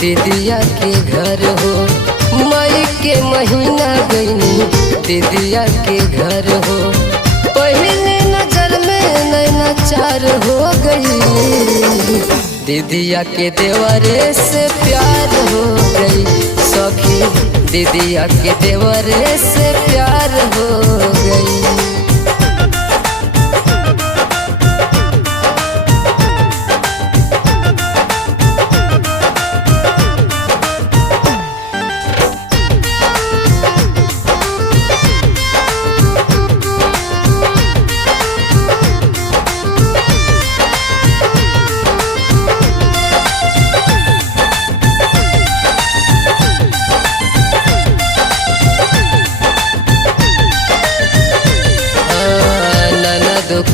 दीदिया के घर हो। मई के महीना गईनी दीदिया के घर हो। पहले नजर में नैना चार हो गई। दीदिया के देवरे से प्यार हो गई सखी। दीदिया के देवरे से प्यार हो गई।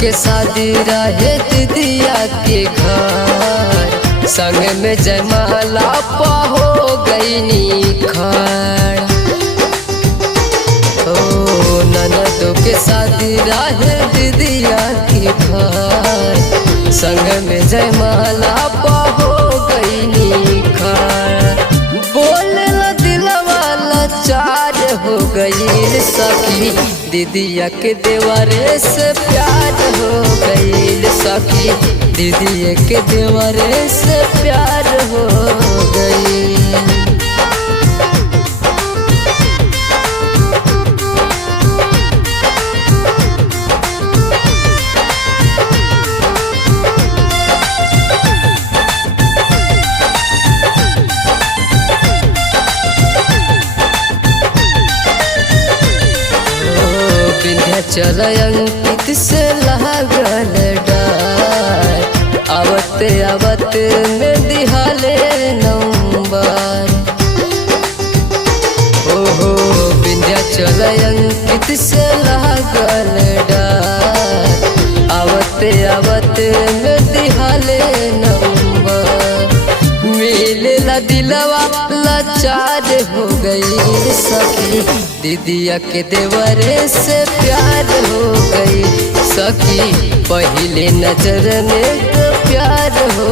के शादी रहे दीदिया के घर। संग में जयमाला पा हो गई निखर। ओ ननदों के शादी रहे दीदिया के घर। संग में जयमाला पा हो गई निखर। बोले दिलवा लाचार हो गई सखी। दीदिया के देवरे से प्यार हो गई सखी। दीदिया के देवरे से प्यार हो गई। चल अंकित से लागल डार। आवते आवत में दिहाले नंबर। ओहो बिंध्या चल अंकित से लागल डार। आवते आवत में दिहाले नंबर। मिलेला दिलवा लाचार हो गई सखी। दीदिया के देवरे से प्यार हो गई सखी। पहले नजर में तो प्यार हो